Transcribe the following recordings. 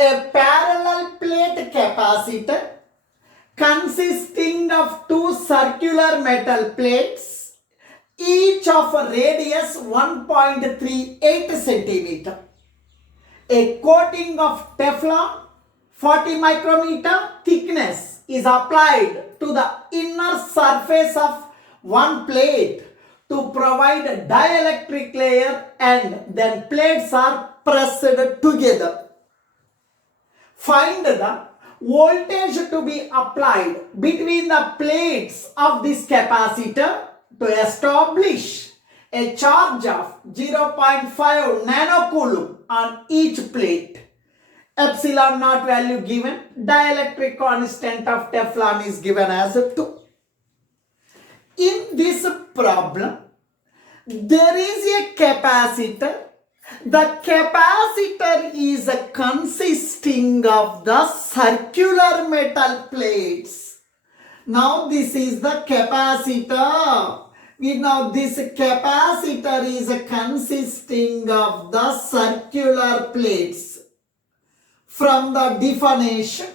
A parallel plate capacitor consisting of two circular metal plates, each of a radius 1.38 centimeter. A coating of Teflon 40 micrometer thickness is applied to the inner surface of one plate to provide a dielectric layer, and then plates are pressed together. Find the voltage to be applied between the plates of this capacitor to establish a charge of 0.5 nanocoulomb on each plate. Epsilon naught value given, dielectric constant of Teflon is given as 2. In this problem, there is a capacitor. The capacitor is consisting of the circular metal plates. Now this is the capacitor. Now this capacitor is consisting of the circular plates. From the definition,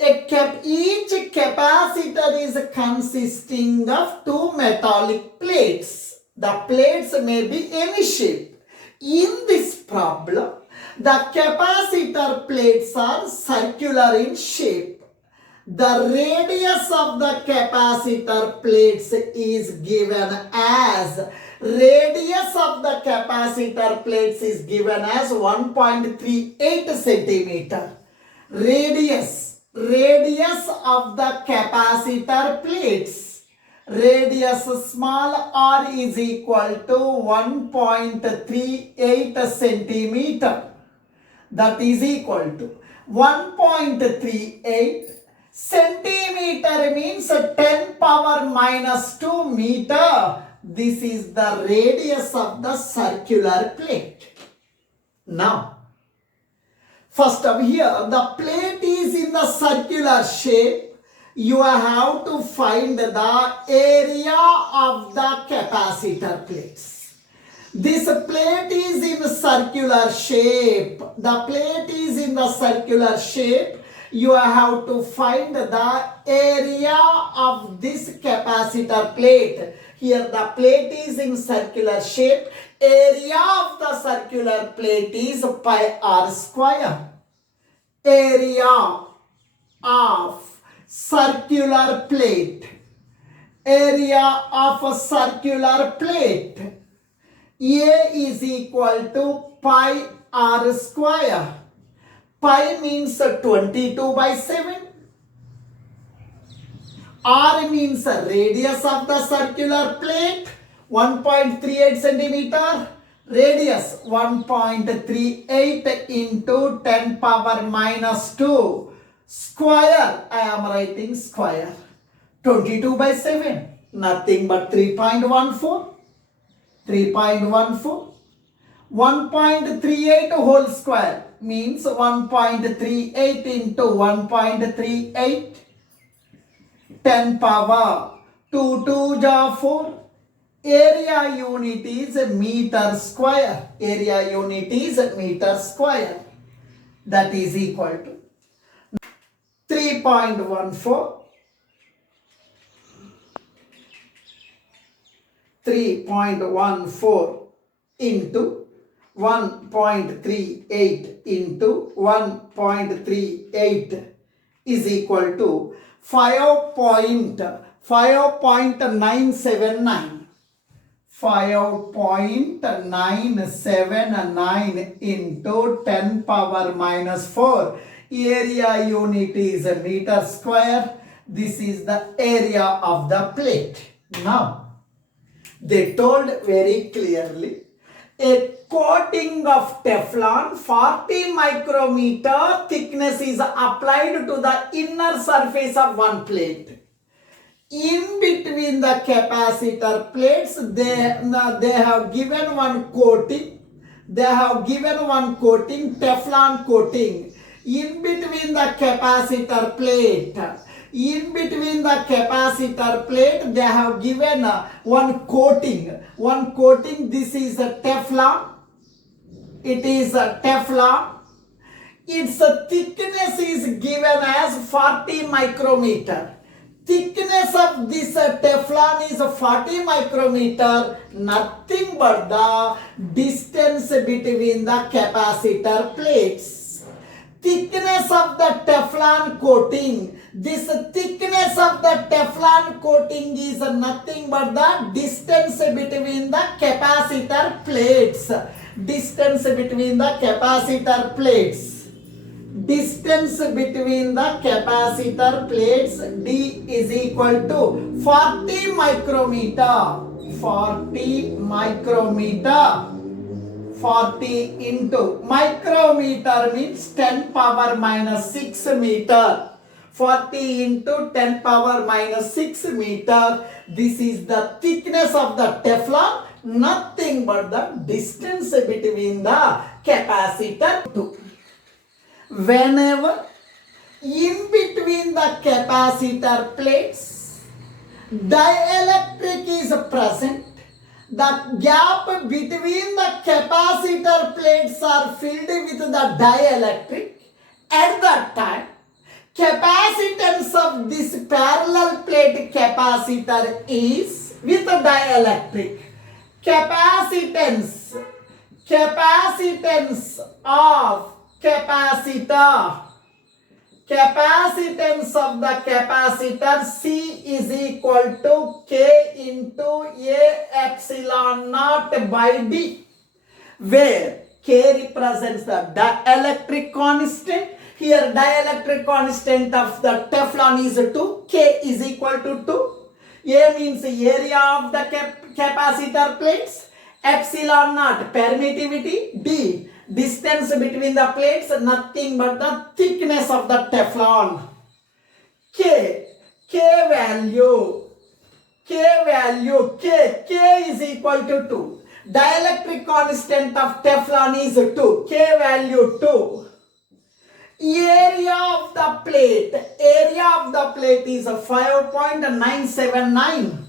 each capacitor is consisting of two metallic plates. The plates may be any shape. In this problem, the capacitor plates are circular in shape. The radius of the capacitor plates is given as 1.38 centimeter. Radius of the capacitor plates. Radius small r is equal to 1.38 centimeter. That is equal to 1.38 centimeter means 10 power minus 2 meter. This is the radius of the circular plate. Now, first of here, the plate is in the circular shape. You have to find the area of the capacitor plates. This plate is in circular shape. The plate is in the circular shape. You have to find the area of this capacitor plate. Here the plate is in circular shape. Area of the circular plate is pi r square. Area of circular plate. Area of a circular plate. A is equal to pi r square. Pi means 22 by 7. R means radius of the circular plate, 1.38 centimeter. Radius 1.38 into 10 power minus 2 square. I am writing square. 22 by 7. Nothing but 3.14. 3.14. 1.38 whole square means 1.38 into 1.38. 10 power 2 2 ja 4. Area unit is meter square. Area unit is meter square. That is equal to 3.14. 3.14 into 1.38 into 1.38 is equal to 5.979. 5.979 into 10 power minus 4. Area unit is a meter square. This is the area of the plate. Now, they told very clearly, a coating of Teflon 40 micrometer thickness is applied to the inner surface of one plate. In between the capacitor plates, they have given one coating. They have given one coating, Teflon coating. In between the capacitor plate, they have given one coating. This is a Teflon. It is a Teflon. its thickness is given as 40 micrometer. Thickness of this Teflon is 40 micrometer, nothing but the distance between the capacitor plates. Thickness of the Teflon coating. This thickness of the Teflon coating is nothing but the distance between the capacitor plates. Distance between the capacitor plates. Distance between the capacitor plates D is equal to 40 micrometer. 40 micrometer. 40 into micrometer means 10 power minus 6 meter. 40 into 10 power minus 6 meter. This is the thickness of the Teflon, nothing but the distance between the capacitor two. Whenever in between the capacitor plates dielectric is present, the gap between the capacitor plates are filled with the dielectric. At that time, capacitance of this parallel plate capacitor is with the dielectric. Capacitance of capacitor. Capacitance of the capacitor C is equal to K into A epsilon naught by D, where K represents the dielectric constant. Here dielectric constant of the Teflon is 2, K is equal to 2. A means area of the capacitor plates, epsilon naught permittivity, D distance between the plates, nothing but the thickness of the Teflon. K value, K is equal to 2. Dielectric constant of Teflon is 2, K value 2. Area of the plate is 5.979.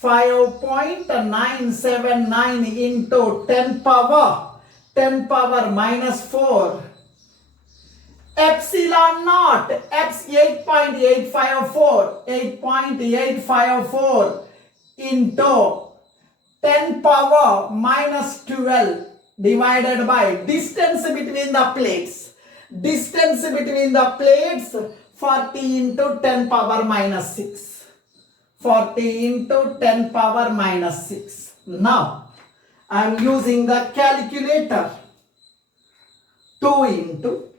5.979 into 10 power minus 4. Epsilon naught, 8.854 into 10 power minus 12 divided by distance between the plates. Distance between the plates 40 into 10 power minus 6. 40 into 10 power minus 6. Now, I am using the calculator. 2 into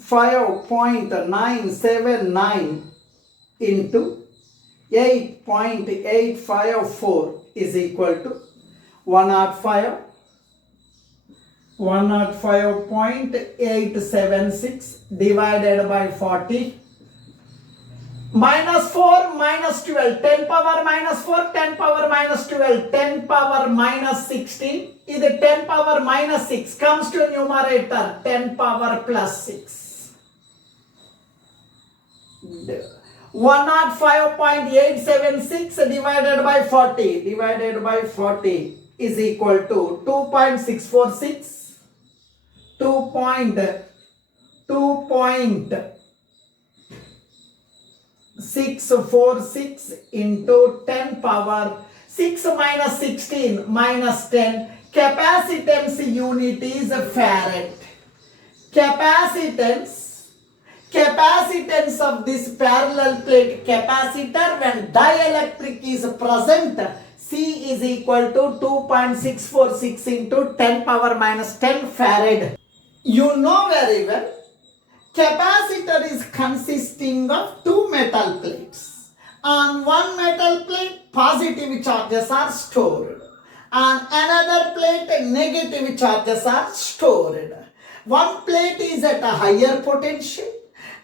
5.979 into 8.854 is equal to 105.876 divided by 40. Minus 4 minus 12, 10 power minus 4, 10 power minus 12, 10 power minus 16 is 10 power minus 6 comes to numerator 10 power plus 6. 105.876 divided by 40 is equal to 2.646. 2.646 into 10 power 6 minus 16 minus 10. Capacitance unit is farad. Capacitance of this parallel plate capacitor when dielectric is present, C is equal to 2.646 into 10 power minus 10 farad. You know very well, capacitor is consisting of two metal plates. On one metal plate, positive charges are stored. On another plate, negative charges are stored. One plate is at a higher potential,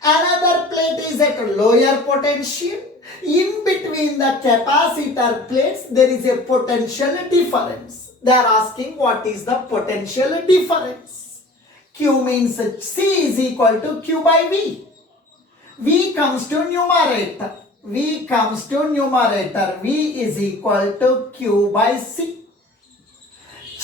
another plate is at a lower potential. In between the capacitor plates, there is a potential difference. They are asking what is the potential difference. Q means C is equal to Q by V. V comes to numerator. V is equal to Q by C.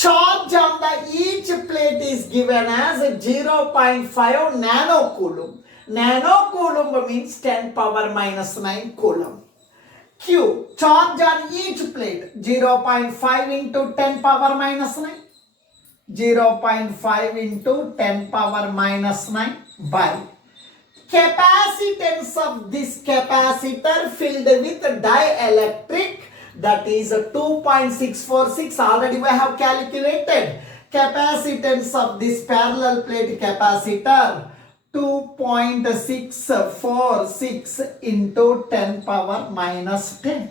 Charge on the each plate is given as 0.5 nanocoulomb. Nanocoulomb means 10 power minus 9 coulomb. Q, charge on each plate, 0.5 into 10 power minus 9. 0.5 into 10 power minus 9 by capacitance of this capacitor filled with dielectric, that is 2.646. Already we have calculated capacitance of this parallel plate capacitor, 2.646 into 10 power minus 10.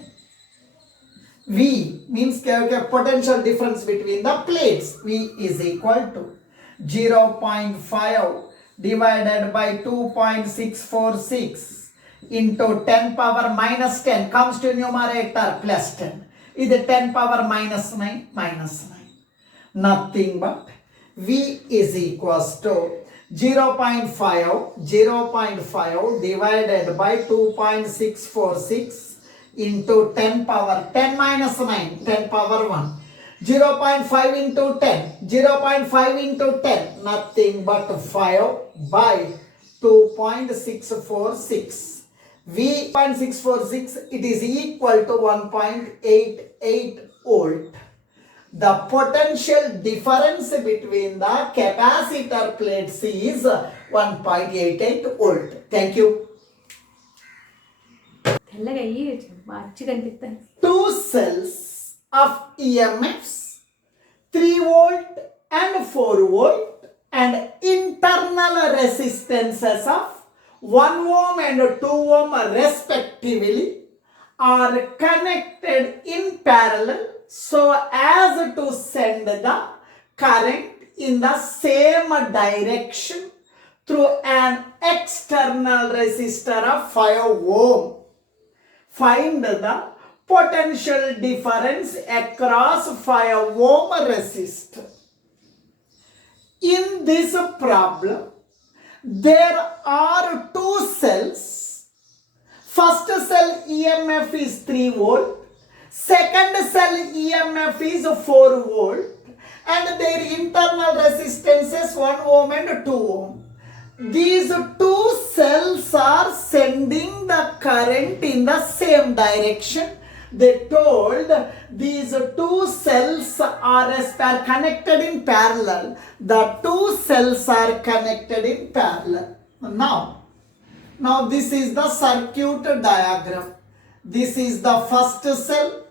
V means potential difference between the plates. V is equal to 0.5 divided by 2.646 into 10 power minus 10 comes to numerator plus 10. Is 10 power minus 9 minus 9. Nothing but V is equals to 0.5 divided by 2.646 into 10 power 10 minus 9, 10 power 1. 0.5 into 10, 0.5 into 10, nothing but 5 by 2.646. V 0.646, it is equal to 1.88 volt. The potential difference between the capacitor plates is 1.88 volt. Thank you. Two cells of EMFs, 3 volt and 4 volt, and internal resistances of 1 ohm and 2 ohm respectively are connected in parallel so as to send the current in the same direction through an external resistor of 5 ohm. Find the potential difference across 5 ohm resistor. In this problem, there are two cells. First cell EMF is 3 volt. Second cell EMF is 4 volt. And their internal resistance is 1 ohm and 2 ohm. These two cells are sending the current in the same direction. They told these two cells are connected in parallel. The two cells are connected in parallel. Now this is the circuit diagram. This is the first cell.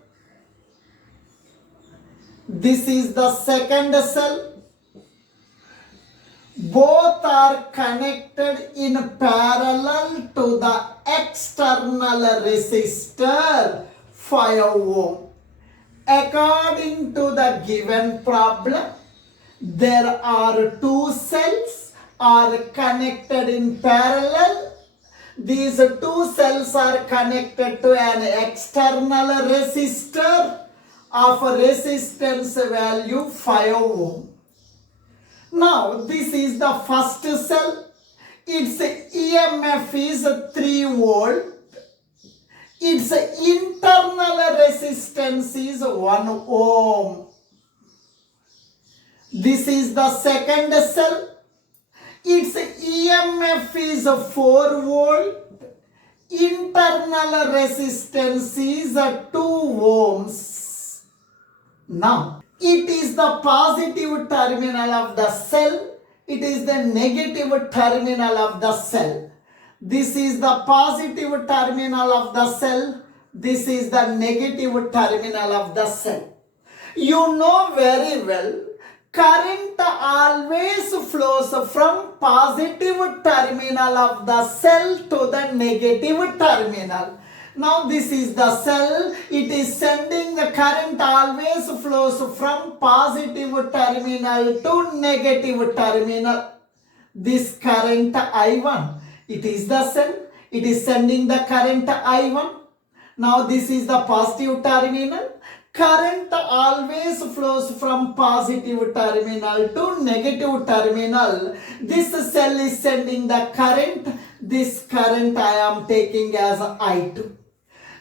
This is the second cell. Both are connected in parallel to the external resistor 5 ohm. According to the given problem, there are two cells are connected in parallel. These two cells are connected to an external resistor of resistance value 5 ohm. Now, this is the first cell. Its EMF is 3 volt. Its internal resistance is 1 ohm. This is the second cell. Its EMF is 4 volt. Internal resistance is 2 ohms. Now, it is the positive terminal of the cell. It is the negative terminal of the cell. This is the positive terminal of the cell. This is the negative terminal of the cell. You know very well, current always flows from positive terminal of the cell to the negative terminal. Now this is the cell. It is sending the current always flows from positive terminal to negative terminal. This current I1, it is the cell. It is sending the current I1. Now this is the positive terminal. Current always flows from positive terminal to negative terminal. This cell is sending the current. This current I am taking as I2.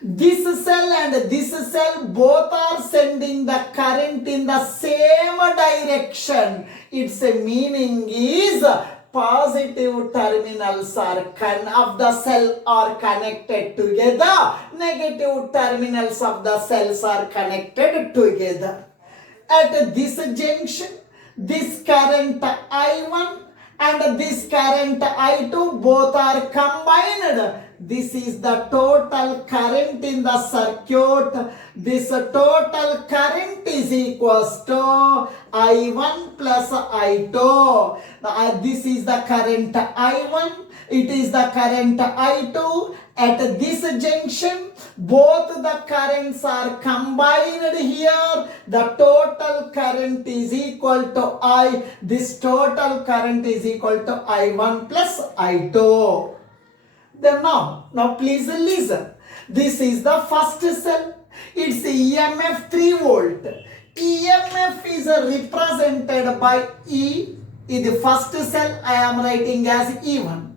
This cell and this cell both are sending the current in the same direction. Its meaning is positive terminals of the cell are connected together. Negative terminals of the cells are connected together. At this junction, this current I1 and this current I2 both are combined. This is the total current in the circuit. This total current is equals to I1 plus I2. This is the current I1. It is the current I2. At this junction, both the currents are combined here. The total current is equal to I. This total current is equal to I1 plus I2. Then now please listen. This is the first cell. Its EMF 3 volt. EMF is represented by E. In the first cell, I am writing as E1.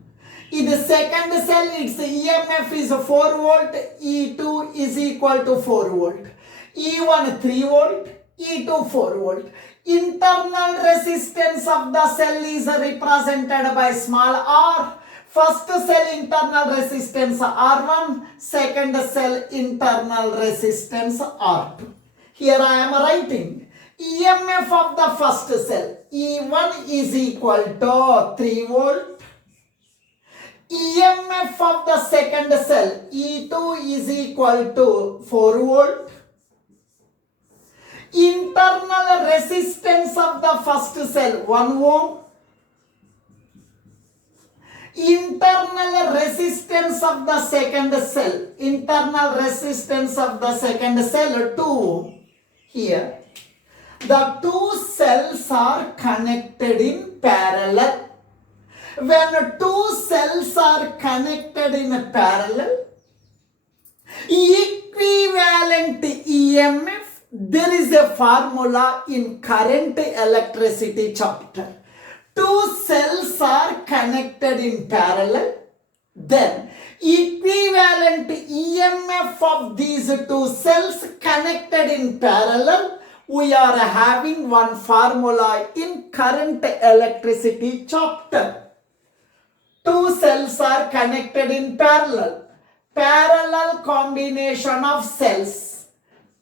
In the second cell, its EMF is 4 volt. E2 is equal to 4 volt. E1 3 volt. E2 4 volt. Internal resistance of the cell is represented by small r. First cell internal resistance R1, second cell internal resistance R2. Here I am writing EMF of the first cell E1 is equal to 3 volt. EMF of the second cell E2 is equal to 4 volt. Internal resistance of the first cell 1 ohm. Internal resistance of the second cell. Internal resistance of the second cell 2 ohm. Here, the two cells are connected in parallel. When two cells are connected in parallel, equivalent EMF, there is a formula in current electricity chapter. Two cells are connected in parallel, then equivalent EMF of these two cells connected in parallel, we are having one formula in current electricity chapter. Two cells are connected in parallel. Parallel combination of cells.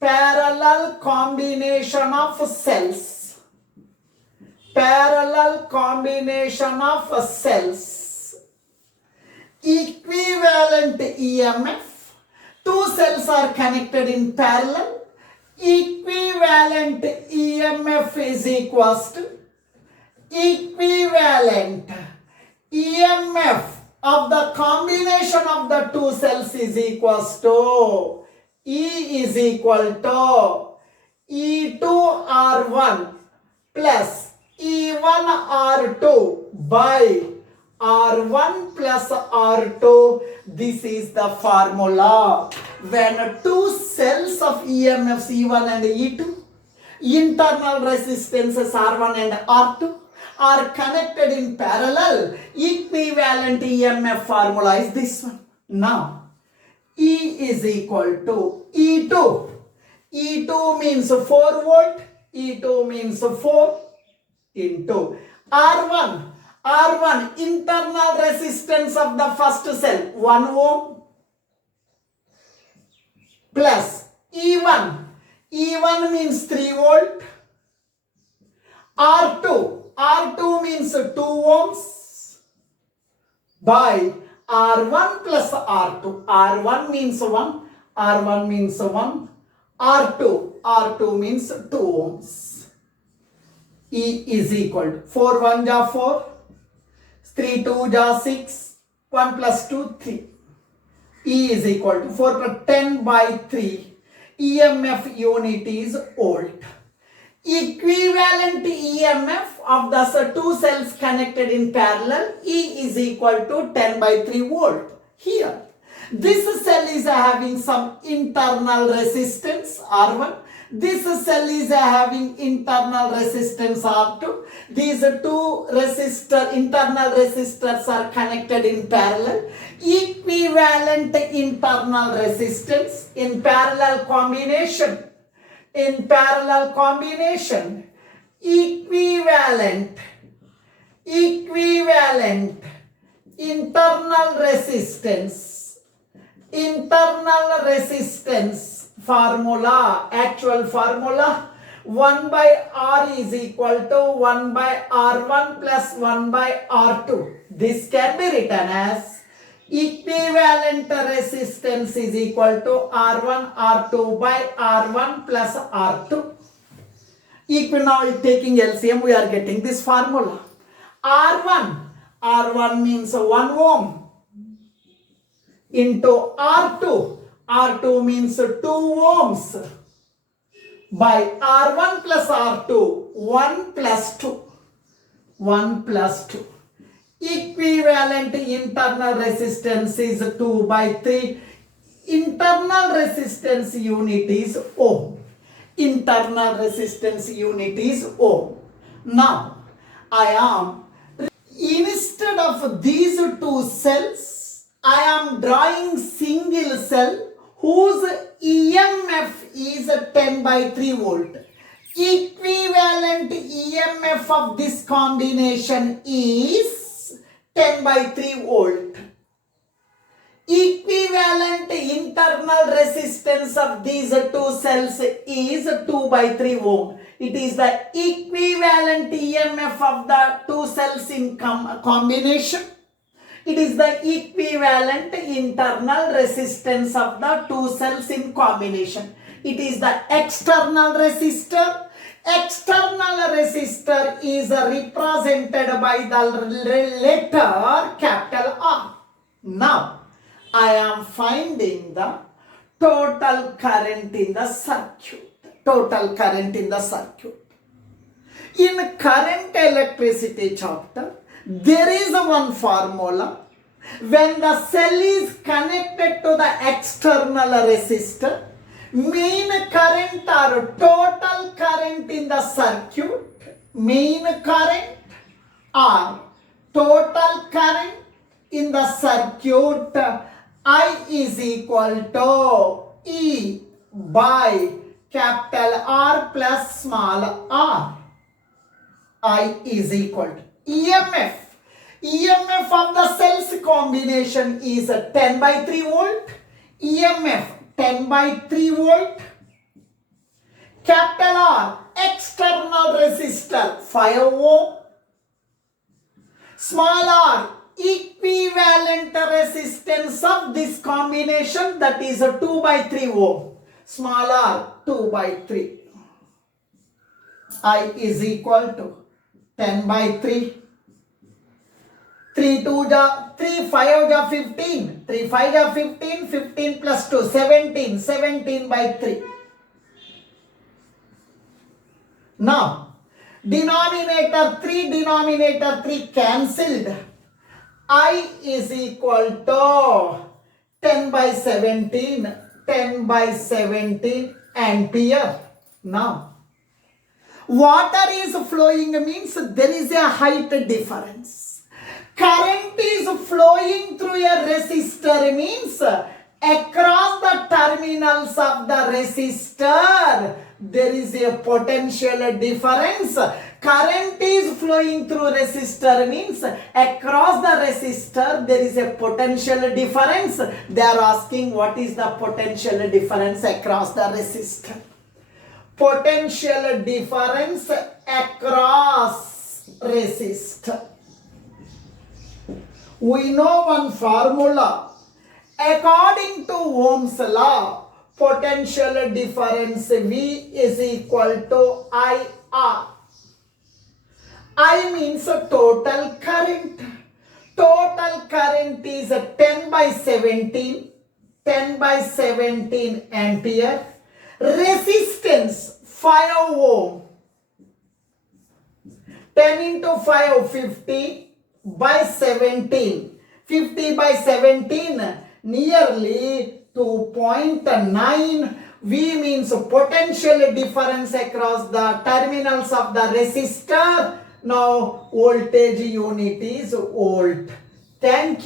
Parallel combination of cells. Parallel combination of cells. Equivalent EMF. Two cells are connected in parallel. Equivalent EMF is equals to equivalent EMF of the combination of the two cells is equals to E is equal to E2R1 plus E1R2 by R1 plus R2. This is the formula. When two cells of EMFs E1 and E2, internal resistances R1 and R2 are connected in parallel, equivalent EMF formula is this one. Now, E is equal to E2. E2 means 4 volt. E2 means 4 into R1. R1, internal resistance of the first cell, 1 ohm, plus E1. E1 means 3 volt. R2 means 2 ohms by R1 plus R2. R1 means 1. R1 means 1. R2 means 2 ohms. E is equal to 4 1 ja 4, 3 2 ja 6, 1 plus 2 3. E is equal to 4 plus 10 by 3. EMF unit is volt. Equivalent EMF of the two cells connected in parallel, E is equal to 10 by 3 volt. Here, this cell is having some internal resistance R1. This cell is having internal resistance R2. These two internal resistors are connected in parallel. Equivalent internal resistance in parallel combination. Equivalent internal resistance formula, actual formula, 1 by R is equal to 1 by R1 plus 1 by R2. This can be written as equivalent resistance is equal to R1 R2 by R1 plus R2. Now taking LCM, we are getting this formula. R1 means 1 ohm into R2 means 2 ohms by R1 plus R2, 1 plus 2. Equivalent internal resistance is 2 by 3. Internal resistance unit is ohm. Now, instead of these two cells, I am drawing single cell whose EMF is 10 by 3 volt. Equivalent EMF of this combination is 10 by 3 volt. Equivalent internal resistance of these two cells is 2 by 3 ohm. It is the equivalent EMF of the two cells in combination. It is the equivalent internal resistance of the two cells in combination. It is the external resistor. External resistor is represented by the letter capital R. Now, I am finding the total current in the circuit. In current electricity chapter, there is one formula. When the cell is connected to the external resistor, main current or total current in the circuit, main current or total current in the circuit, I is equal to E by capital R plus small r. I is equal to EMF. EMF of the cells combination is 10 by 3 volt. EMF 10 by 3 volt. Capital R, external resistor 5 ohm. Small r, equivalent resistance of this combination, that is 2 by 3 ohm. Small r 2 by 3. I is equal to 10 by 3. 3 5 ja 15. 3 5 ja 15. 15 plus 2 17. 17 by 3. Now, denominator 3 cancelled. I is equal to 10 by 17 ampere. Now, water is flowing means there is a height difference. Current is flowing through a resistor means across the terminals of the resistor there is a potential difference. Current is flowing through resistor means across the resistor there is a potential difference. They are asking what is the potential difference across the resistor. Potential difference across resistor. We know one formula. According to Ohm's law, potential difference V is equal to IR. I means total current. Total current is 10 by 17 ampere. Resistance 5 ohm. 10 into 5, 50 by 17. 50 by 17, nearly 2.9. V means potential difference across the terminals of the resistor. Now voltage unit is volt. Thank you.